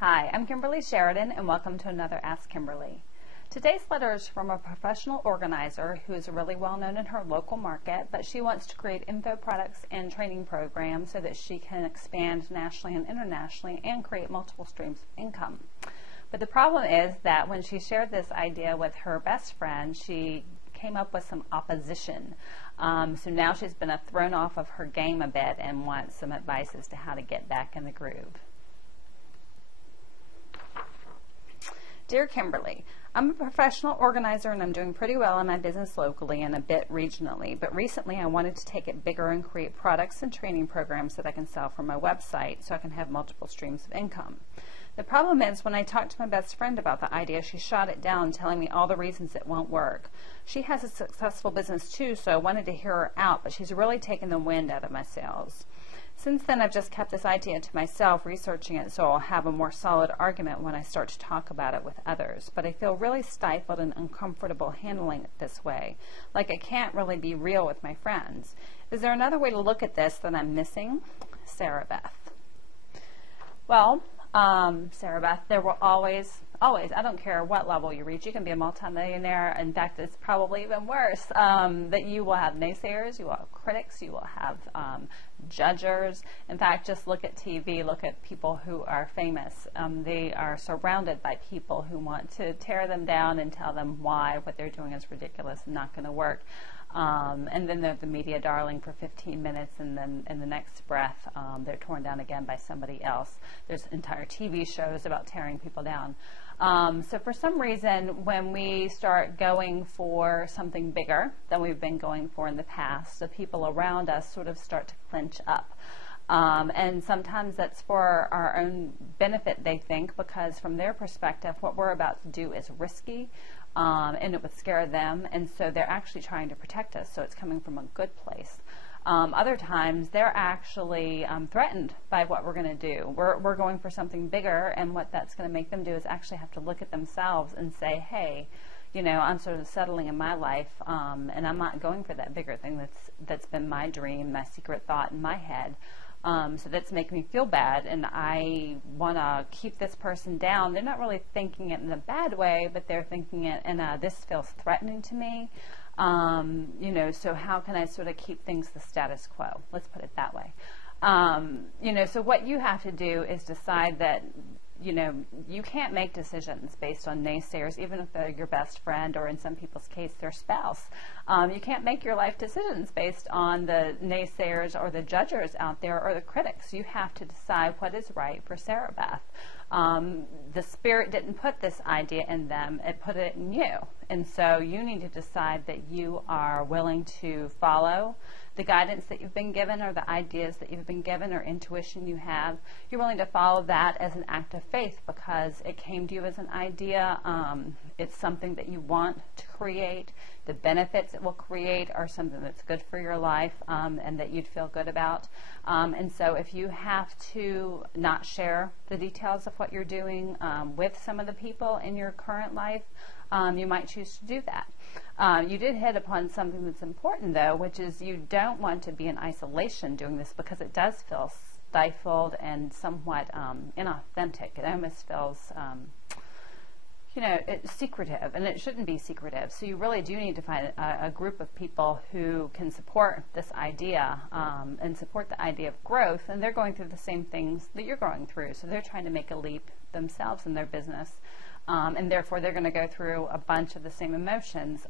Hi, I'm Kimberly Sheridan, and welcome to another Ask Kimberly. Today's letter is from a professional organizer who is really well known in her local market, but she wants to create info products and training programs so that she can expand nationally and internationally and create multiple streams of income. But the problem is that when she shared this idea with her best friend, she came up with some opposition. So now she's been thrown off of her game a bit and wants some advice as to how to get back in the groove. Dear Kimberly, I'm a professional organizer and I'm doing pretty well in my business locally and a bit regionally, but recently I wanted to take it bigger and create products and training programs that I can sell from my website so I can have multiple streams of income. The problem is when I talked to my best friend about the idea, she shot it down, telling me all the reasons it won't work. She has a successful business too, so I wanted to hear her out, but she's really taken the wind out of my sails. Since then, I've just kept this idea to myself, researching it so I'll have a more solid argument when I start to talk about it with others. But I feel really stifled and uncomfortable handling it this way, like I can't really be real with my friends. Is there another way to look at this that I'm missing? Sarah Beth. Well, Sarah Beth, there will always, I don't care what level you reach, you can be a multimillionaire. In fact, it's probably even worse, that you will have naysayers, you will have critics, you will have judgers. In fact, just look at TV, look at people who are famous. They are surrounded by people who want to tear them down and tell them why what they're doing is ridiculous and not going to work. And then they're the media darling for 15 minutes, and then in the next breath, they're torn down again by somebody else. There's entire TV shows about tearing people down. So for some reason, when we start going for something bigger than we've been going for in the past, the people around us sort of start to clinch up. And sometimes that's for our own benefit, they think, because from their perspective, what we're about to do is risky. And it would scare them, and so they're actually trying to protect us, so it's coming from a good place. Other times, they're actually threatened by what we're going to do. We're going for something bigger, and what that's going to make them do is actually have to look at themselves and say, hey, you know, I'm sort of settling in my life, and I'm not going for that bigger thing that's been my dream, my secret thought in my head. So that's making me feel bad, and I want to keep this person down. They're not really thinking it in a bad way, but they're thinking it in a, this feels threatening to me. You know, so how can I sort of keep things the status quo? Let's put it that way. You know, so what you have to do is decide that, you know, you can't make decisions based on naysayers, even if they're your best friend or in some people's case, their spouse. You can't make your life decisions based on the naysayers or the judgers out there or the critics. You have to decide what is right for Sarah Beth. The Spirit didn't put this idea in them, it put it in you. And so you need to decide that you are willing to follow the guidance that you've been given or the ideas that you've been given or intuition you have. You're willing to follow that as an act of faith because it came to you as an idea. It's something that you want to create. The benefits it will create are something that's good for your life and that you'd feel good about. And so if you have to not share the details of what you're doing with some of the people in your current life, you might choose to do that. You did hit upon something that's important, though, which is you don't want to be in isolation doing this because it does feel stifled and somewhat inauthentic. It almost feels, you know, it's secretive, and it shouldn't be secretive. So you really do need to find a group of people who can support this idea and support the idea of growth, and they're going through the same things that you're going through. So they're trying to make a leap themselves in their business. And therefore, they're going to go through a bunch of the same emotions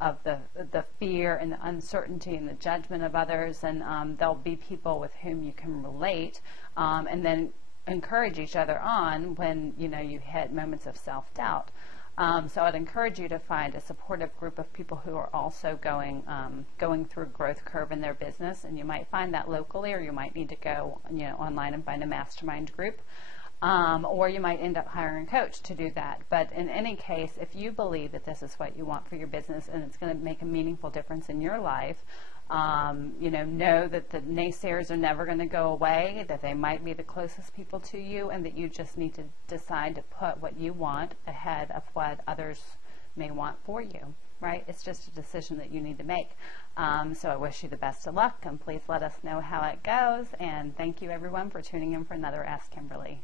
of the fear and the uncertainty and the judgment of others. And there'll be people with whom you can relate and then encourage each other on when, you know, you hit moments of self-doubt. So I'd encourage you to find a supportive group of people who are also going through a growth curve in their business. And you might find that locally, or you might need to go, you know, online and find a mastermind group. Or you might end up hiring a coach to do that. But in any case, if you believe that this is what you want for your business and it's going to make a meaningful difference in your life, you know that the naysayers are never going to go away, that they might be the closest people to you, and that you just need to decide to put what you want ahead of what others may want for you. Right? It's just a decision that you need to make. So I wish you the best of luck, and please let us know how it goes. And thank you, everyone, for tuning in for another Ask Kimberly.